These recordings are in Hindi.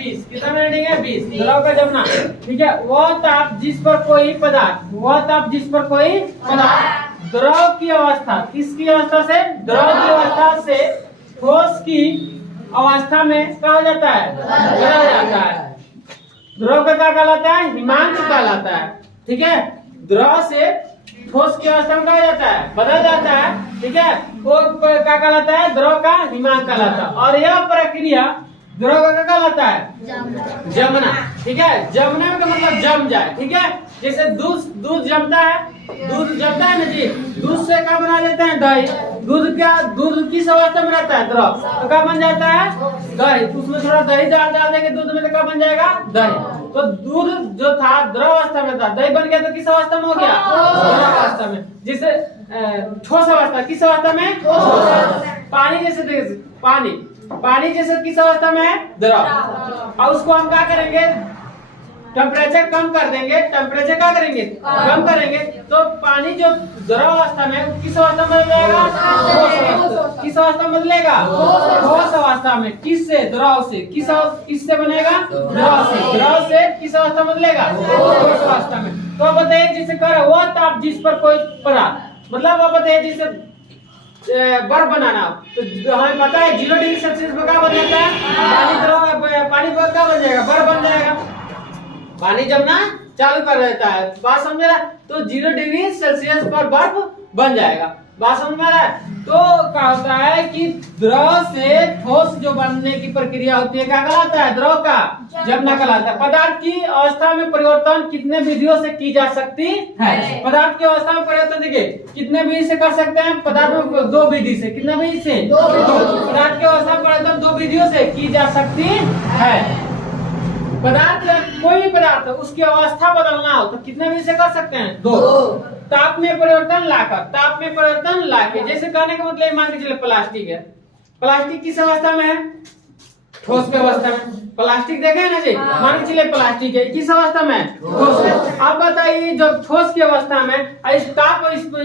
20, कितना मिनट है 20। द्रव का जमना, ठीक है। वह ताप जिस पर कोई पदार्थ द्रव की अवस्था, किसकी अवस्था से, द्रव की अवस्था से ठोस की अवस्था में क्या हो जाता है, बदल जाता है। द्रव का क्या कहलाता है, हिमांक कहलाता है, ठीक है। द्रव से ठोस की अवस्था में क्या हो जाता है, बदल जाता है, ठीक है। वो क्या कहलाता है, द्रव का हिमांक कहलाता है। और यह प्रक्रिया द्रव का क्या कहलाता है, जमना, ठीक है। जमना का मतलब जम जाए, ठीक है। जैसे दूध जमता है, ना जी, दूध से क्या बना लेते हैं, दही। दूध किस अवस्था में रहता है, द्रव, तो क्या बन जाता है, दही। उसमें थोड़ा दही डाल देंगे दूध में, तो क्या बन जाएगा, दही। तो दूध जो था द्रव अवस्था में था, दही बन गया तो किस अवस्था में हो गया, द्रव अवस्था में। जिसे ठोस अवस्था, किस अवस्था में, पानी जैसे पानी जैसे किस अवस्था में है, द्रव। और उसको हम क्या करेंगे, टेम्परेचर कम कर देंगे, टेम्परेचर क्या करेंगे, कम करेंगे, तो पानी जो द्रव अवस्था में किस अवस्था में बदलेगा, किस अवस्था में बदलेगा, ठोस अवस्था में। किससे, द्रव से। किससे बनेगा, द्रव से किस अवस्था में बदलेगा, ठोस अवस्था में। तो बताइए, जिसे कर वो ताप जिस पर कोई पदार्थ, मतलब वो बताइए जैसे बर्फ बनाना, तो हमें पता है 0 डिग्री सेल्सियस पर क्या बन जाता है, पानी पर क्या बन जाएगा, बर्फ बन जाएगा। पानी जमना चालू कर देता है, बात समझ रहा है। तो 0 डिग्री सेल्सियस पर बर्फ बन जाएगा, बात समझ में आ रहा है। तो क्या होता है कि द्रव से ठोस जो बनने की प्रक्रिया होती है, क्या कहलाता है, द्रव का जमना कहलाता है। पदार्थ की अवस्था में परिवर्तन कितने विधियों से की जा सकती है, पदार्थ की अवस्था में परिवर्तन देखिए कितने विधि से कर सकते हैं, पदार्थ में 2 विधि से, कितने विधि से, पदार्थ की अवस्था में परिवर्तन 2 विधियों से की जा सकती है। पदार्थ, कोई भी पदार्थ उसकी अवस्था बदलना हो तो कितने विधि से कर सकते हैं, 2। ताप में परिवर्तन लाकर, जैसे कहने का मतलब मान के चलिए प्लास्टिक है, प्लास्टिक किस अवस्था में है, ठोस की अवस्था में। प्लास्टिक देखे है ना जी, मान के चलिए प्लास्टिक है, किस अवस्था में, ठोस में। अब बताइए जब ठोस की अवस्था में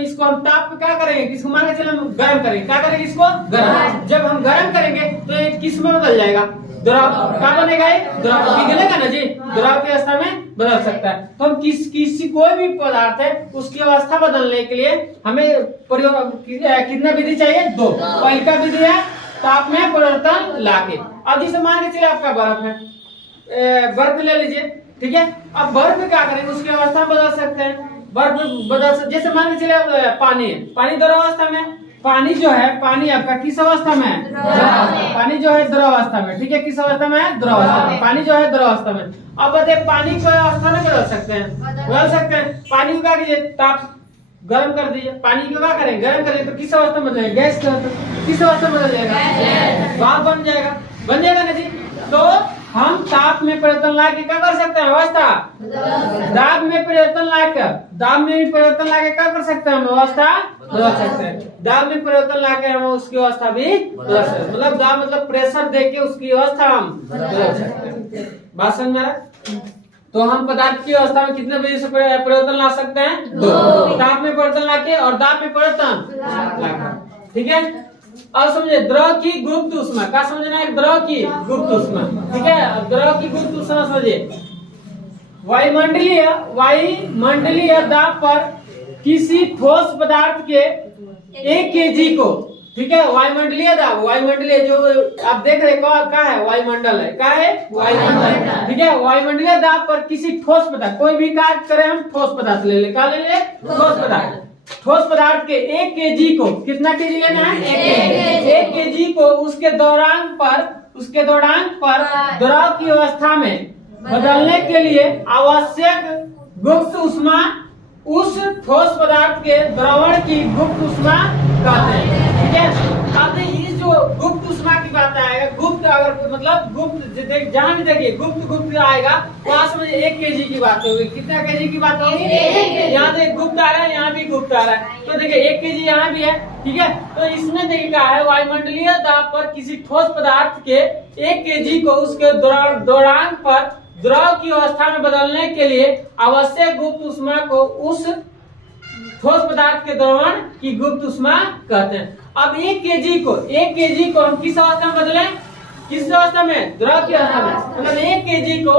इसको हम ताप पे क्या करेंगे, किसको मान के चलिए हम गर्म करेंगे, क्या करेंगे, इसको गर्म। जब हम गर्म करेंगे तो ये किस में बदल जाएगा, द्रव। क्या बनेगा, द्रव पिघलेगा ना जी, द्रव की अवस्था में बदल सकता है। तो हम किसी कोई भी पदार्थ है उसकी अवस्था बदलने के लिए हमें कितना विधि चाहिए, 2। पहली का विधि है ताप में परिवर्तन लाके। अब जैसे मान के चलिए आपका बर्फ है, बर्फ ले लीजिए, ठीक है। अब बर्फ में क्या करेंगे, उसकी अवस्था बदल सकते हैं, बर्फ बदल सकते। जैसे मान के चलिए पानी है, पानी द्रव अवस्था में, पानी जो है, पानी आपका किस अवस्था में है, पानी जो है द्रव अवस्था में, ठीक है। किस अवस्था में है, द्रव अवस्था में, पानी जो है द्रव अवस्था में। अब बताइए पानी को अवस्था में बदल सकते हैं, पानी को क्या कीजिए, ताप गर्म कर दीजिए, पानी को क्या करें, गर्म करेंगे तो किस अवस्था में बदलेगा, गैस किस अवस्था में बदल जाएगा, भाप बन जाएगा ना जी। तो हम ताप में परिवर्तन लाके क्या कर सकते हैं, अवस्था, दाब में परिवर्तन लाके क्या कर सकते हैं, हम अवस्था बदल सकते हैं। दाब में परिवर्तन लाके हम उसकी अवस्था भी बदल सकते हैं, मतलब दाब मतलब प्रेशर देके उसकी अवस्था हम बदल सकते हैं। बात समझ रहा है। तो हम पदार्थ की अवस्था में कितने विधि से परिवर्तन ला सकते हैं, 2। ताप में परिवर्तन लाके और दाब में परिवर्तन लाकर, ठीक है। अब समझे द्रव की गुप्त उष्मा, क्या समझना है, द्रव की गुप्त उष्मा, ठीक है। द्रव की गुप्त उष्मा समझिए, वायुमंडलीय दाब पर किसी ठोस पदार्थ के 1 kg को, ठीक है। वायुमंडलीय दाब, वायुमंडलीय जो आप देख रहे क्या है, वायुमंडल है, क्या है, वायुमंडल, ठीक है। वायुमंडलीय दाब पर किसी ठोस पदार्थ, कोई भी कार्य करें हम ठोस पदार्थ ले ले, क्या ले ले, ठोस पदार्थ। ठोस पदार्थ के 1 kg को, कितना केजी लेना है, 1 kg को उसके दौरान पर द्रव की अवस्था में बदलने के लिए आवश्यक गुप्त उष्मा उस ठोस पदार्थ के द्रवण की गुप्त उष्मा कहते हैं, ठीक है। अब ये जो गुप्त उष्मा की बात आएगा, गुप्त अगर मतलब गुप्त जहाँ भी देखिए गुप्त आएगा, वहां समझ 1 kg की बात होगी। कितना kg की बात होगी, यहाँ देखिए गुप्त आ रहा है, यहाँ भी गुप्त आ रहा है, तो देखिए 1 kg यहाँ भी है, ठीक है। तो इसमें देखिए क्या है, वायुमंडलीय दाब पर किसी ठोस पदार्थ के 1 kg को उसके दौरान पर द्रव की अवस्था में बदलने के लिए आवश्यक गुप्त उष्मा को उस ठोस पदार्थ के द्रवण की गुप्त उष्मा कहते हैं। अब 1 kg को हम किस अवस्था में बदलें, किस अवस्था में? द्रव की अवस्था में। मतलब 1 kg को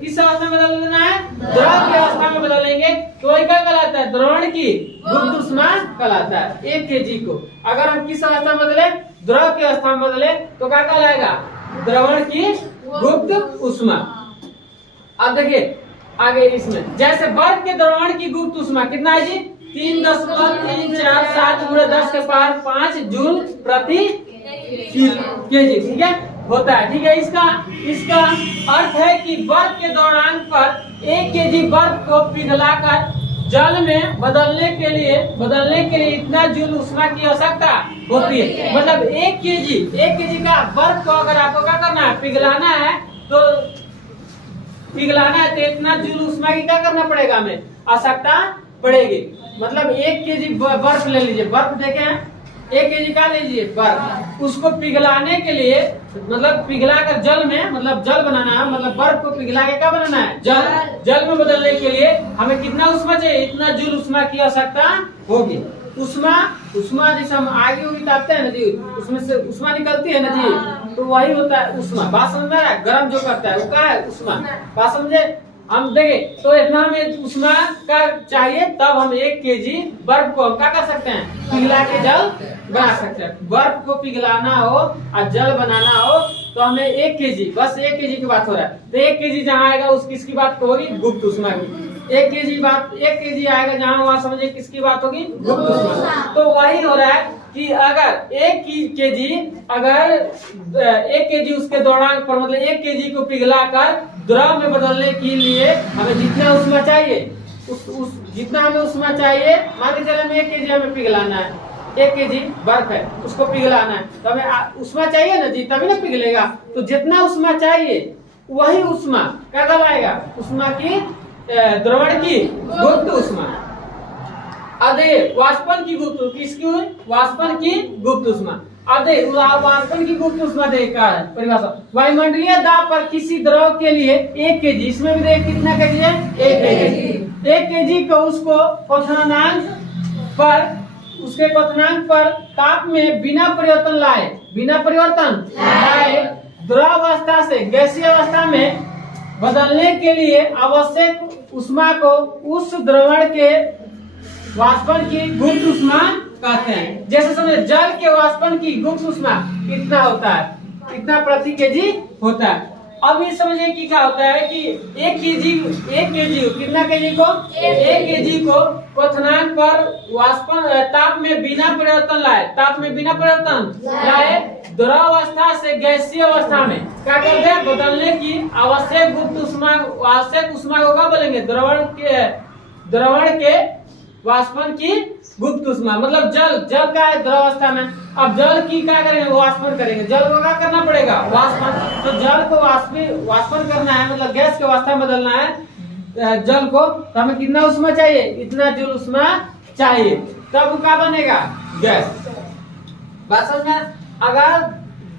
किस अवस्था में बदल देना है? द्रव की अवस्था में बदलेंगे तो वही क्या कहलाता है? द्रवण की गुप्त उष्मा कहलाता है 1 kg को। अगर हम किस अवस्था में बदले? द्रव की अवस्था में बदले तो क्या कहलाएगा? द्रवण की गुप्त उष्मा। अब देखिए आगे इसमें जैसे बर्फ के द्रवण की गुप्त उष्मा कितना है जी? 3.347 गुणे 10 के पावर 5 जूल प्रति केजी, ठीक है, होता है। ठीक है, इसका अर्थ है कि बर्फ के दौरान पर 1 केजी बर्फ को पिघलाकर जल में बदलने के लिए इतना जूल उष्मा की आवश्यकता होती है। मतलब 1 केजी का बर्फ को अगर आपको क्या करना है? पिघलाना है तो इतना जूल उष्मा की क्या करना पड़ेगा? हमें आवश्यकता पड़ेगी। मतलब 1 केजी बर्फ ले लीजिए, बर्फ देखे हैं, 1 केजी का लीजिए बर्फ, उसको पिघलाने के लिए मतलब पिघलाकर जल में, मतलब जल बनाना है, मतलब बर्फ को पिघला के क्या बनाना है? जल में बदलने के लिए हमें कितना उष्मा चाहिए? इतना जूल उष्मा की आवश्यकता होगी। उष्मा जैसे हम आगे उगी तापते हैं ना जी, उसमें से उष्मा निकलती है ना जी, तो वही होता है उष्मा। बात समझ में आ रहा है? गर्म जो करता है वो क्या है? उष्मा। बात समझे? हम देखे तो इतना हमें उष्मा का चाहिए, तब हम 1 केजी बर्फ को हम क्या कर सकते हैं? पिघला के जल बना सकते हैं। बर्फ को पिघलाना हो और जल बनाना हो तो हमें 1 केजी, बस 1 केजी की बात हो रहा है। तो 1 केजी जहाँ आएगा उस किसकी बात होगी? गुप्त उष्मा की। 1 केजी आएगा जहाँ, वहाँ समझिए किसकी बात होगी? गुप्त उष्मा। तो वही हो रहा है कि अगर 1 केजी उसके दौरान पर, मतलब 1 केजी को पिघलाकर द्रव में बदलने के लिए हमें जितना उष्मा चाहिए, जितना हमें उष्मा चाहिए, मान के चले हमें 1 केजी हमें पिघलाना है, 1 केजी बर्फ है उसको पिघलाना है, तो हमें उष्मा चाहिए ना जी, तभी ना पिघलेगा। तो जितना उष्मा चाहिए वही उष्मा क्या कहलाएगा? उष्मा की द्रवण की गुप्त उष्मा। वाष्पन की गुप्त, किसकी? वाष्पन की गुप्त उष्मा। वाष्पन की गुप्त उष्मा देखा है परिभाषा, वायुमंडलीय दाब पर किसी द्रव के लिए 1 केजी, इसमें भी देख कितना केजी है? 1 केजी को उसको उसके क्वथनांक पर ताप में बिना परिवर्तन लाए द्रव अवस्था से गैसीय अवस्था में बदलने के लिए आवश्यक उष्मा को उस द्रवण के वाष्पन की गुप्त उष्मा कहते हैं। जैसे समझे जल के वाष्पन की गुप्त उष्मा कितना होता है? कितना प्रति केजी होता है। अब ये समझिए कि क्या होता है कि 1 केजी कितना केजी को? 1 केजी को क्वथनांक पर वाष्पन ताप में बिना परिवर्तन लाए द्रव अवस्था से गैसीय अवस्था में क्या करते हैं? बदलने की आवश्यक गुप्त उष्मा, को क्या बोलेंगे? द्रवण के वाष्पन की गुप्त उष्मा। मतलब जल का है द्रव अवस्था में, अब जल की क्या करेंगे? वाष्पन करेंगे। जल को क्या करना पड़ेगा? वाष्पन। तो जल को वाष्पन करना है, मतलब गैस के अवस्था में बदलना है जल को, तो हमें कितना उष्मा चाहिए? इतना जूल उष्मा चाहिए, तब क्या बनेगा? गैस। बात समझ में? अगर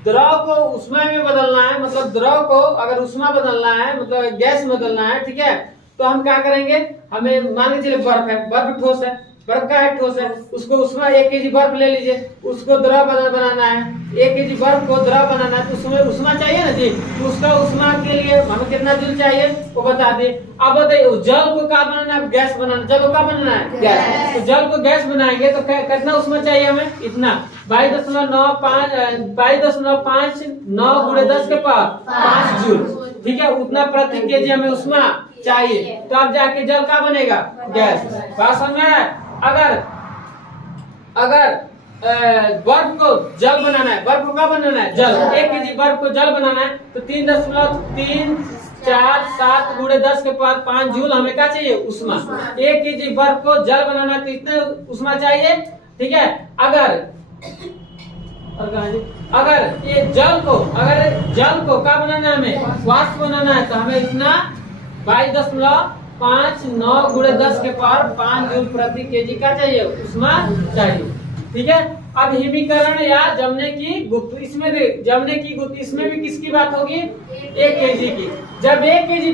द्रव को उष्मा में बदलना है, मतलब द्रव को अगर उष्मा बदलना है, मतलब गैस में बदलना है, ठीक है, तो हम क्या करेंगे? हमें मान लीजिए बर्फ है, बर्फ ठोस है, बर्फ का है ठोस है, उसको उष्मा 1 केजी बर्फ ले लीजिए, उसको द्रव बनाना है, 1 केजी बर्फ को द्रव बनाना है, तो उसमें उष्मा चाहिए ना जी, तो उसका उष्मा के लिए हमें कितना जूल चाहिए वो बता दिए। अब बताइए जल को क्या बनाना है? गैस बनाना। जल को क्या बनाना है? गैस। तो जल को गैस बनाएंगे तो कितना उष्मा चाहिए हमें? इतना 22.59 गुणे 10 के पावर 5 जूल, ठीक है, उतना प्रति केजी हमें उष्मा चाहिए, तो अब जाके जल का बनेगा? गैस। बात समझ में है? अगर बर्फ को जल बनाना है, बर्फ को क्या बनाना है? जल। 1 केजी बर्फ को जल बनाना है तो 3.347 गुणे 10 के पावर 5 जूल हमें क्या चाहिए? उष्मा। 1 केजी बर्फ को जल बनाना है तो इतना उष्मा चाहिए, ठीक है। अगर ये जल को क्या बनाना है? हमें वाष्प बनाना है, तो हमें इतना 22.59 गुणे 10 के पावर 5 जूल प्रति केजी का चाहिए? उष्मा चाहिए, ठीक है। अब हिमीकरण या जमने की गुप्त, इसमें भी किसकी बात होगी? 1 केजी की। जब 1 केजी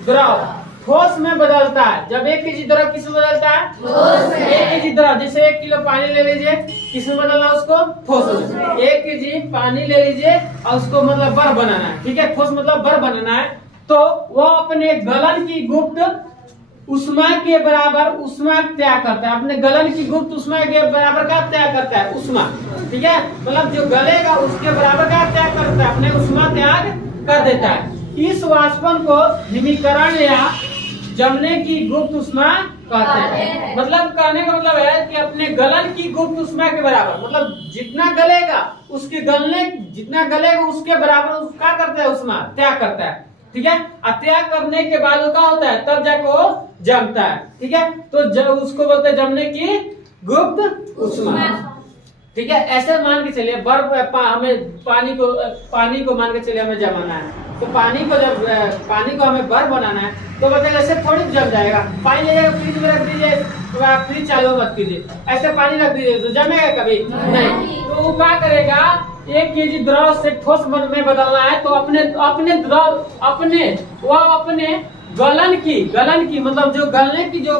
द्रव ठोस में बदलता है। जब 1 केजी द्रव किस में बदलता है? ठोस में। 1 केजी द्रव, जैसे 1 किलो पानी ले लीजिए, किस में बदलना है उसको? ठोस में। 1 केजी पानी ले लीजिए और उसको मतलब बर बनाना है, ठीक है, ठोस मतलब बर बनाना है, तो वो अपने गलन की गुप्त उष्मा के बराबर उष्मा त्याग करता है। अपने गलन की गुप्त उष्मा के बराबर का त्याग करता है, उष्मा, ठीक है, मतलब जो गलेगा उसके बराबर का त्याग करता है, अपने उष्मा त्याग कर देता है। इस वाष्पन को हिमीकरण या जमने की गुप्त उष्मा कहते हैं। मतलब कहने का मतलब है कि अपने गलन की गुप्त उष्मा के बराबर, मतलब जितना गलेगा उसके गलने, जितना गलेगा उसके बराबर उसका करता है, उष्मा त्याग करता है, ठीक है। त्याग करने के बाद वो क्या होता है? तब जाके वो जमता है, ठीक है। तो उसको बोलते हैं जमने की गुप्त उष्मा, ठीक है। ऐसे मान के चलिए बर्फ हमें पानी को मान के चलिए हमें जमाना है, तो पानी को जब पानी को हमें बर्फ बनाना है तो बताइए ऐसे थोड़ी जम जाएगा। पानी ले जाकर फ्रिज में रख दीजिए, तो आप फ्रिज चालू मत कीजिए, ऐसे पानी रख दीजिए तो जमेगा कभी नहीं। तो वो क्या करेगा? 1 केजी द्रव से ठोस में बदलना है तो अपने गलन की मतलब जो गलने की जो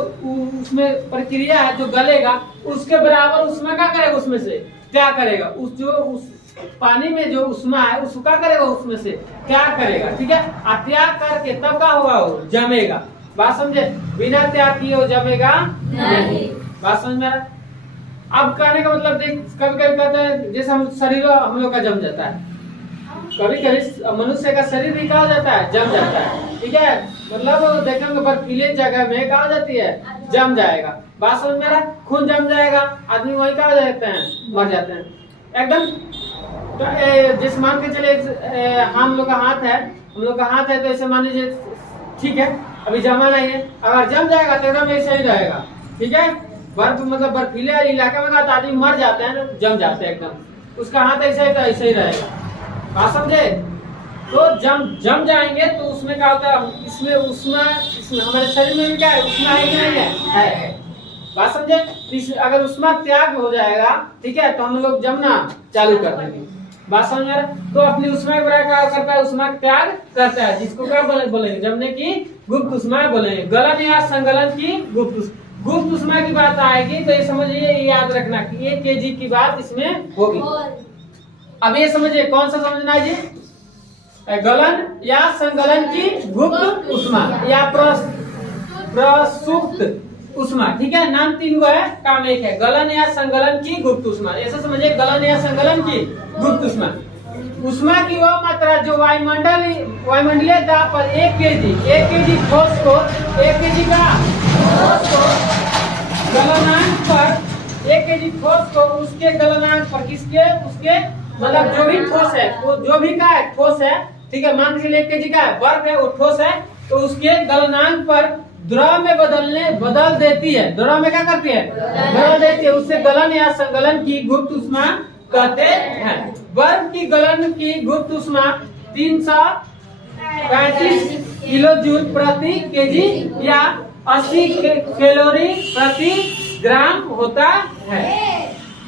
उसमें प्रक्रिया है, जो गलेगा उसके बराबर उसमें क्या करेगा? उसमें से क्या करेगा? उस पानी में जो उष्मा है उसको क्या करेगा? उसमें से त्याग करेगा, ठीक है। त्याग करके तब क्या होगा? वो जमेगा। बात समझे? बिना त्याग किए वो जमेगा नहीं। बात समझ में आ रहा? अब कहने का मतलब देख, कभी कभी कहते हैं जैसे शरीर हम लोग का जम जाता है, कभी कभी मनुष्य का शरीर भी कहा जाता है जम जाता है, ठीक है। मतलब देखेंगे बर्फीले जगह में कहा जाती है जम जाएगा। बात समझ में आ रहा? खून जम जाएगा, आदमी वही कहा जाते हैं, मर जाते हैं एकदम। तो जिस मान के चले हम लोग का हाथ है, तो ऐसे मान लीजिए, ठीक है, अभी जमा नहीं है, अगर जम जाएगा तो एकदम ऐसे ही रहेगा, ठीक है। बर्फ मतलब बर्फीले इलाके में तो आदमी मर जाते हैं, जम जाते हैं एकदम, उसका हाथ ऐसे ही रहेगा। बात समझे? तो जम जाएंगे तो उसमें क्या होता है? इसमें हमारे शरीर में भी क्या है? उष्मा है कि नहीं है? बात समझे? अगर उष्मा त्याग हो जाएगा, ठीक है, तो हम लोग जमना चालू कर देंगे। बात समझ आ रहा? तो अपनी उष्मा के बराबर क्या करता है? उष्मा त्याग करता है, जिसको क्या बोलेंगे? जमने की गुप्त उष्मा बोलेंगे। गलन या संगलन की गुप्त उष्मा की बात आएगी तो ये समझिए, ये याद रखना कि 1 केजी की बात इसमें होगी। अब ये समझिए कौन सा समझना है जी? गलन या संगलन की गुप्त उष्मा या प्रसुप्त उष्मा, ठीक है। नाम 3 गो है, काम 1 है। गलन या संगलन की गुप्त उष्मा, ऐसा समझिए, गलन या संगलन की गुप्त उष्मा। उष्मा की वह मात्रा जो वायुमंडलीय दाब पर 1 केजी ठोस को 1 केजी का गलनांक पर 1 केजी ठोस को उसके गलनांक पर किसके? उसके मतलब जो भी ठोस है, वो जो भी का है ठोस है, ठीक है, मान के लिए 1 केजी का है, बर्फ है, वो ठोस है, तो उसके गलनांक पर द्रव में बदल देती है। द्रव में क्या करती है? बदल देती है। उससे गलन या संगलन की गुप्त उष्मा कहते हैं। बर्फ की गलन की गुप्त उष्मा 335 किलो जूल प्रति केजी या 80 कैलोरी प्रति ग्राम होता है,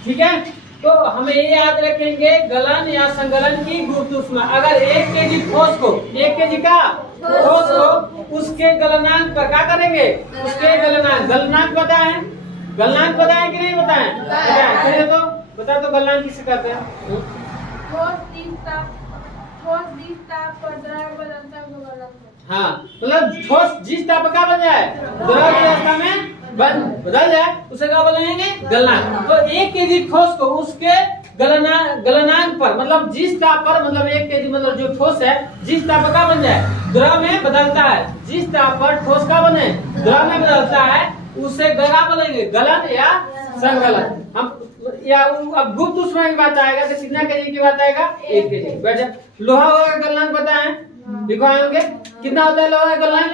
ठीक है। तो हमें ये याद रखेंगे, गलन या संगलन की गुप्त उष्मा। अगर 1 केजी ठोस को 1 केजी का ठोस को उसके गलनांक पर क्या करेंगे? उसके गलनांक बताएं कि नहीं बताएं? तो बता तो गलनांक किसे कहते हैं? हाँ, मतलब ठोस जिस ताप का बन जाए, द्रव की अवस्था में बदल जाए, उसे क्या बोलेंगे? गलनांक। तो 1 केजी ठोस को उसके गलनांक पर, मतलब जिस ताप पर, मतलब 1 केजी मतलब जो ठोस है जिस ताप का बन जाए, द्रव में बदलता है, जिस ताप पर ठोस का बने द्रव में बदलता है, उसे क्या बोलेंगे? गलन या संगलन। हम या अब गुप्त उष्मा की बात आएगा तो कितना केजी की बात आएगा? 1 केजी। लोहा का गलनांक बताएं, दिखाए होंगे कितना होता है लोहा का गलनांक?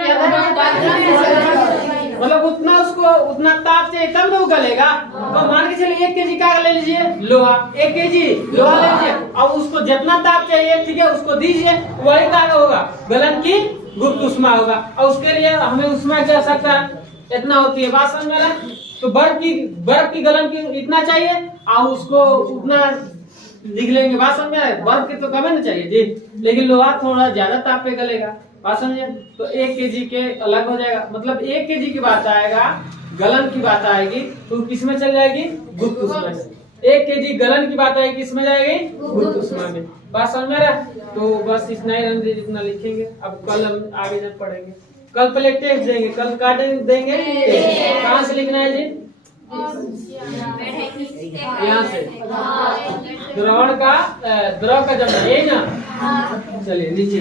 मतलब उतना ताप से तब वो गलेगा। तो मान के चलिए 1 केजी का ले लीजिए लोहा, 1 केजी लोहा ले लीजिए, अब उसको जितना ताप चाहिए, ठीक है, उसको दीजिए, वही क्या होगा? गलन की गुप्त उष्मा होगा। और उसके लिए हमें उष्मा की आवश्यकता इतना होती है। बात समझ में आ रहा? तो बर्फ की गलन की इतना चाहिए और उसको उतना लिख लेंगे। बात समझ में आ रहा है? बर्फ की तो कम ना चाहिए जी, लेकिन लोहा थोड़ा ज्यादा ताप पे गलेगा, बात समझे। तो 1 kg के अलग हो जाएगा, मतलब 1 kg की बात आएगा, गलन की बात आएगी तो किस में चल जाएगी, गुप्त ऊष्मा में। 1 kg गलन की बात आएगी, किस में जाएगी, गुप्त ऊष्मा में। बात समझ में आ रहा है। तो बस इतना ही रंग जितना लिखेंगे। अब कल हम आगे जब पढ़ेंगे, कल पहले टेस्ट देंगे, कल का देंगे, कहाँ से लिखना है जी, यहाँ से द्रव का जब यही ना, चलिए नीचे